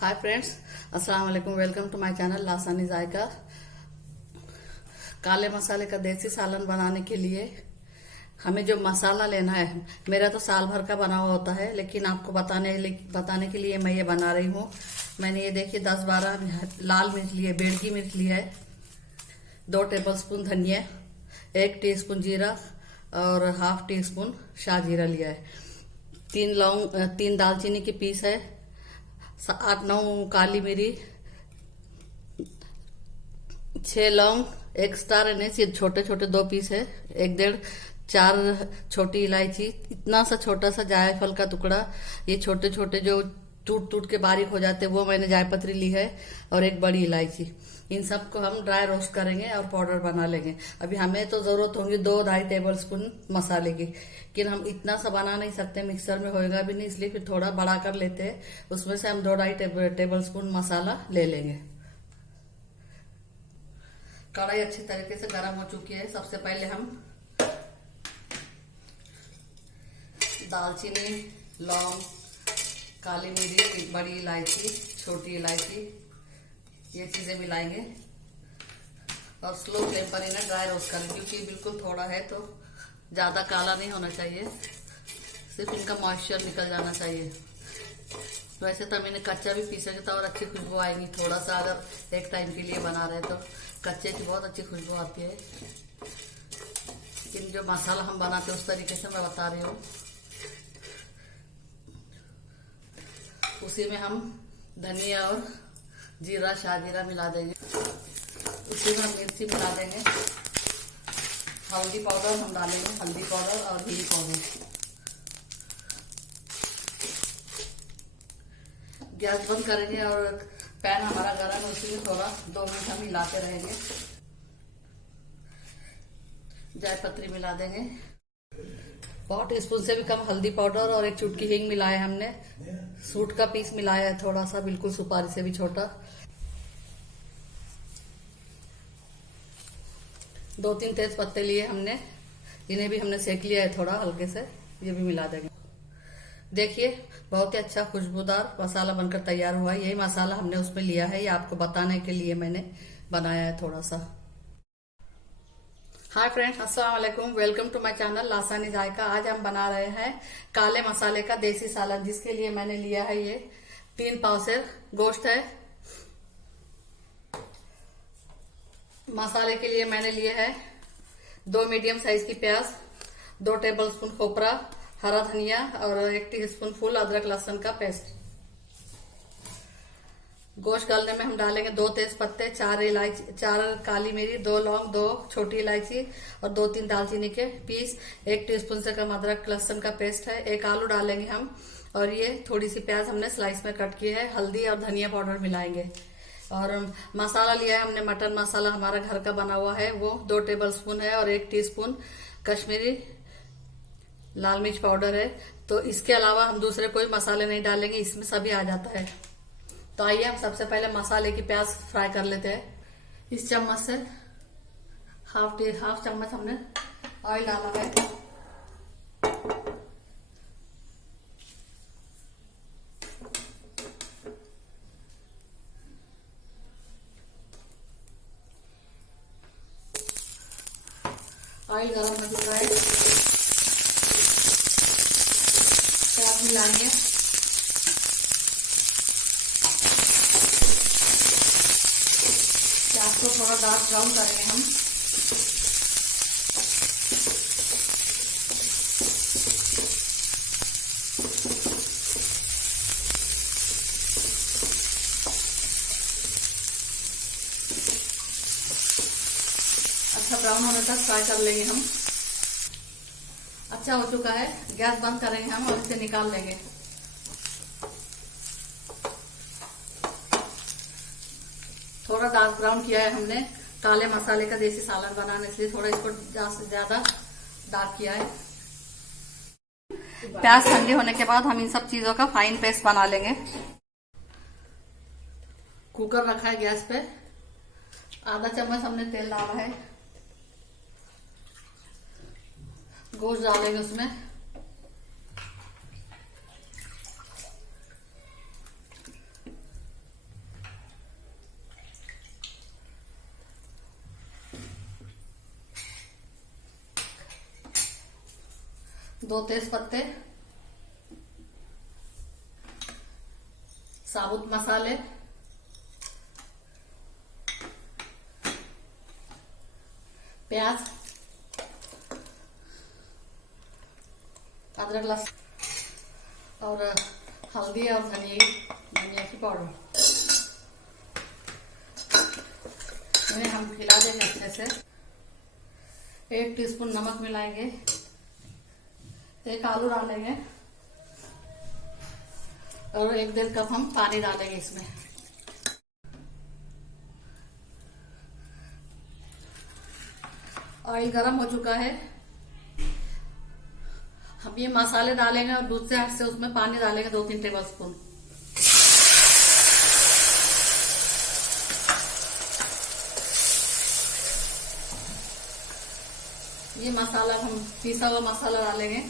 Hi friends, अस्सलाम वालेकुम। Welcome to my channel लासानी जायका। काले मसाले का देसी सालन बनाने के लिए हमें जो मसाला लेना है, मेरा तो साल भर का बना हुआ होता है, लेकिन आपको बताने के लिए मैं ये बना रही हूँ। मैंने ये देखिए 10-12 लाल मिर्च लिए, बेड़गी मिर्च लिया है, 2 टेबलस्पून धनिया, 1 टीस्पून जीरा और हाफ टी स्पून शाह जीरा लिया है। 3 दालचीनी की पीस है, 8-9 काली मिरी, 6 लौंग, 1 स्टार एनिस, ये छोटे छोटे 2 पीस है, 1-1.5-4 छोटी इलायची, इतना सा छोटा सा जायफल का टुकड़ा, ये छोटे छोटे जो टूट टूट के बारीक हो जाते हैं वो मैंने जायपत्री ली है, और 1 बड़ी इलायची। इन सबको हम ड्राई रोस्ट करेंगे और पाउडर बना लेंगे। अभी हमें तो जरूरत होगी 2-2.5 टेबल स्पून मसाले की, लेकिन हम इतना सा बना नहीं सकते, मिक्सर में होएगा भी नहीं, इसलिए फिर थोड़ा बड़ा कर लेते हैं। उसमें से हम 2-2.5 टेबल स्पून मसाला ले लेंगे। कढ़ाई अच्छी तरीके से गर्म हो चुकी है। सबसे पहले हम दालचीनी, लौंग, काली मिरी, बड़ी इलायची, छोटी इलायची, ये चीजें मिलाएंगे और स्लो फ्लेम पर इन्हें ड्राई रोस्ट करेंगे, क्योंकि बिल्कुल थोड़ा है तो ज्यादा काला नहीं होना चाहिए, सिर्फ इनका मॉइस्चर निकल जाना चाहिए। वैसे तो हम इन्हें कच्चा भी पी सकते और अच्छी खुशबू आएगी। थोड़ा सा अगर एक टाइम के लिए बना रहे तो कच्चे की बहुत अच्छी खुशबू आती है, लेकिन जो मसाला हम बनाते हैं उस तरीके से मैं बता रही हूँ। उसी में हम धनिया और जीरा, शाह जीरा मिला देंगे। उसी में हम मिर्ची मिला देंगे, हल्दी पाउडर हम डालेंगे, हल्दी पाउडर और जीरी पाउडर। गैस बंद करेंगे और पैन हमारा गर्म है, उसी में थोड़ा 2 मिनट हम हिलाते रहेंगे। जायपत्री मिला देंगे, 1 टीस्पून से भी कम हल्दी पाउडर और 1 चुटकी हींग मिलाया हमने। सूट का पीस मिलाया है थोड़ा सा, बिल्कुल सुपारी से भी छोटा। 2-3 तेज पत्ते लिए हमने, इन्हें भी हमने सेक लिया है थोड़ा हल्के से, ये भी मिला देंगे। देखिए बहुत ही अच्छा खुशबूदार मसाला बनकर तैयार हुआ है। यही मसाला हमने उसमें लिया है, ये आपको बताने के लिए मैंने बनाया है थोड़ा सा। हाय फ्रेंड्स, अस्सलाम वालेकुम। वेलकम टू माय चैनल लासानी जायका। आज हम बना रहे हैं काले मसाले का देसी सालन, जिसके लिए मैंने लिया है ये 3 पावसेर गोश्त है। मसाले के लिए मैंने लिए है 2 मीडियम साइज की प्याज, 2 टेबलस्पून खोपरा, हरा धनिया और 1 टीस्पून फुल अदरक लहसुन का पेस्ट। गोश्त डालने में हम डालेंगे 2 तेज पत्ते, 4 काली मिरी, 2 लौंग, 2 छोटी इलायची और 2-3 दालचीनी के पीस, 1 टीस्पून से कम अदरक लहसुन का पेस्ट है, 1 आलू डालेंगे हम, और ये थोड़ी सी प्याज हमने स्लाइस में कट की है। हल्दी और धनिया पाउडर मिलाएंगे। और मसाला लिया है हमने, मटन मसाला हमारा घर का बना हुआ है, वो 2 टेबल स्पून है और 1 टीस्पून कश्मीरी लाल मिर्च पाउडर है। तो इसके अलावा हम दूसरे कोई मसाले नहीं डालेंगे, इसमें सभी आ जाता है। तो आइए हम सबसे पहले मसाले की प्याज फ्राई कर लेते हैं। इस चम्मच से हाफ चम्मच हमने ऑयल डाला है। ऑयल गर्म हो चुका है, प्याज मिलाएंगे। प्याज को थोड़ा डार्क ब्राउन करेंगे हम। अच्छा ब्राउन होने तक फ्राई कर लेंगे हम। अच्छा हो चुका है, गैस बंद करेंगे हम और इसे निकाल लेंगे। थोड़ा डार्क ब्राउन किया है हमने काले मसाले का देसी सालन बनाने, इसलिए थोड़ा इसको ज्यादा से ज्यादा डार्क किया है। प्याज ठंडी होने के बाद हम इन सब चीजों का फाइन पेस्ट बना लेंगे। कुकर रखा है गैस पे, आधा चम्मच हमने तेल डाला है, गोश्त डालेंगे उसमें, 2 तेज पत्ते, साबुत मसाले, प्याज, अदरक लहसुन और हल्दी और धनिया की पाउडर। इन्हें हम खिला देंगे अच्छे से। 1 टीस्पून नमक मिलाएंगे, 1 आलू डालेंगे और 1-1.5 कप हम पानी डालेंगे इसमें। ऑयल गरम हो चुका है, हम ये मसाले डालेंगे और दूसरे हाथ से उसमें पानी डालेंगे 2-3 टेबल स्पून। ये मसाला हम पिसा हुआ मसाला डालेंगे।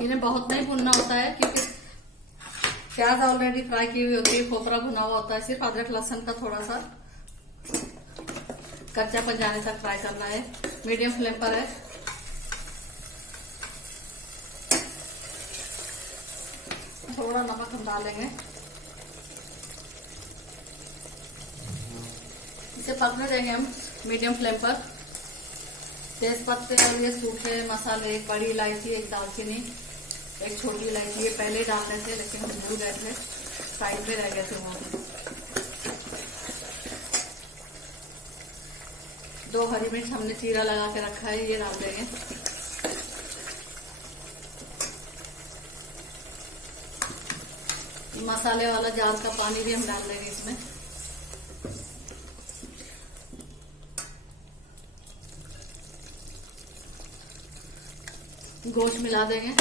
इन्हें बहुत नहीं भुनना होता है क्योंकि प्याज ऑलरेडी फ्राई की हुई होती है, खोपरा भुना हुआ होता है। सिर्फ अदरक लहसुन का थोड़ा सा कच्चापन जाने तक फ्राई करना है। मीडियम फ्लेम पर है। थोड़ा नमक हम डालेंगे, इसे पकने देंगे हम मीडियम फ्लेम पर। तेज पत्ते और ये सूखे मसाले, 1 बड़ी इलायची, 1 दालचीनी, 1 छोटी इलायची, ये पहले डाल रहे थे लेकिन हम भूल गए थे, साइड में रह गए थे वो। 2 हरी मिर्च हमने चीरा लगा के रखा है, ये डाल देंगे। मसाले वाला जार का पानी भी हम डाल देंगे इसमें। गोश्त मिला देंगे।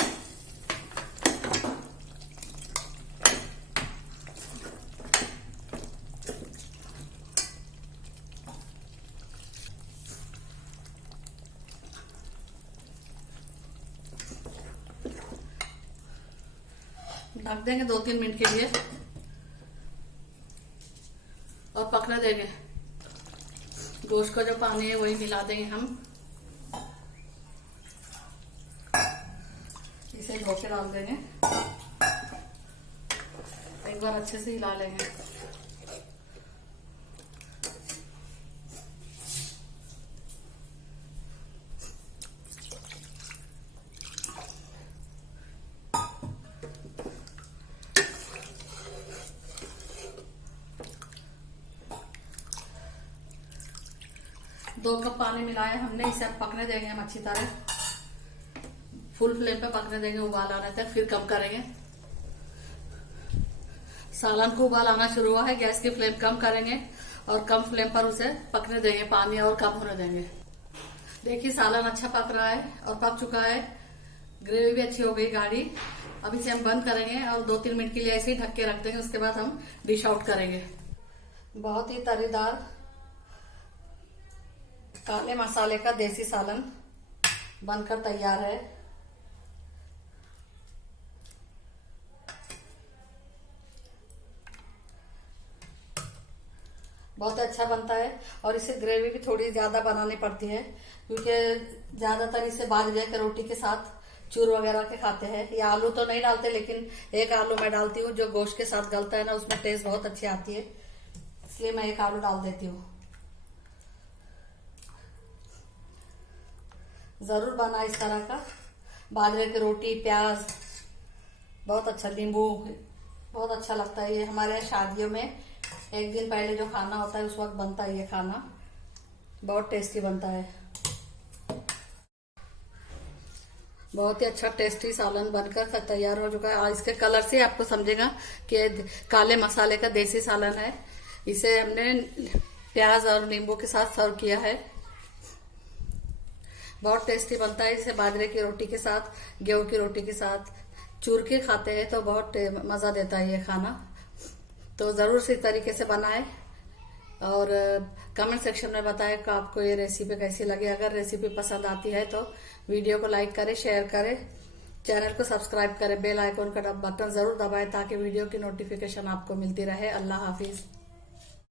ढक देंगे 2-3 मिनट के लिए और पकने देंगे। गोश्त का जो पानी है वही मिला देंगे हम। इसे धो के डाल देंगे, एक बार अच्छे से हिला लेंगे। दो कप पानी मिलाया हमने, इसे अब पकने देंगे हम अच्छी तरह। फुल फ्लेम पे पकने देंगे उबाल आने तक, फिर कम करेंगे। सालन को उबाल आना शुरू हुआ है, गैस की फ्लेम कम करेंगे और कम फ्लेम पर उसे पकने देंगे, पानी और कम होने देंगे। देखिए सालन अच्छा पक रहा है और पक चुका है, ग्रेवी भी अच्छी हो गई गाढ़ी। अब इसे हम बंद करेंगे और 2-3 मिनट के लिए ऐसे ही ढक के रख देंगे, उसके बाद हम डिश आउट करेंगे। बहुत ही तरीदार काले मसाले का देसी सालन बनकर तैयार है। बहुत अच्छा बनता है और इसे ग्रेवी भी थोड़ी ज्यादा बनानी पड़ती है क्योंकि ज्यादातर इसे बाजरे के रोटी के साथ चूर वगैरह के खाते हैं। ये आलू तो नहीं डालते, लेकिन 1 आलू मैं डालती हूँ, जो गोश्त के साथ गलता है ना, उसमें टेस्ट बहुत अच्छी आती है, इसलिए मैं 1 आलू डाल देती हूँ। जरूर बना इस तरह का, बाजरे की रोटी, प्याज, बहुत अच्छा, नींबू, बहुत अच्छा लगता है। ये हमारे यहाँ शादियों में 1 दिन पहले जो खाना होता है उस वक्त बनता है ये खाना, बहुत टेस्टी बनता है। बहुत ही अच्छा टेस्टी सालन बनकर तैयार हो चुका है। इसके कलर से आपको समझेगा कि काले मसाले का देसी सालन है। इसे हमने प्याज और नींबू के साथ सर्व किया है, बहुत टेस्टी बनता है। इसे बाजरे की रोटी के साथ, गेहूं की रोटी के साथ चूर के खाते हैं तो बहुत मजा देता है ये खाना। तो जरूर से इस तरीके से बनाएं और कमेंट सेक्शन में बताएं कि आपको ये रेसिपी कैसी लगी। अगर रेसिपी पसंद आती है तो वीडियो को लाइक करें, शेयर करें चैनल को सब्सक्राइब करें, बेल आइकॉन का बटन जरूर दबाएं ताकि वीडियो की नोटिफिकेशन आपको मिलती रहे। अल्लाह हाफिज।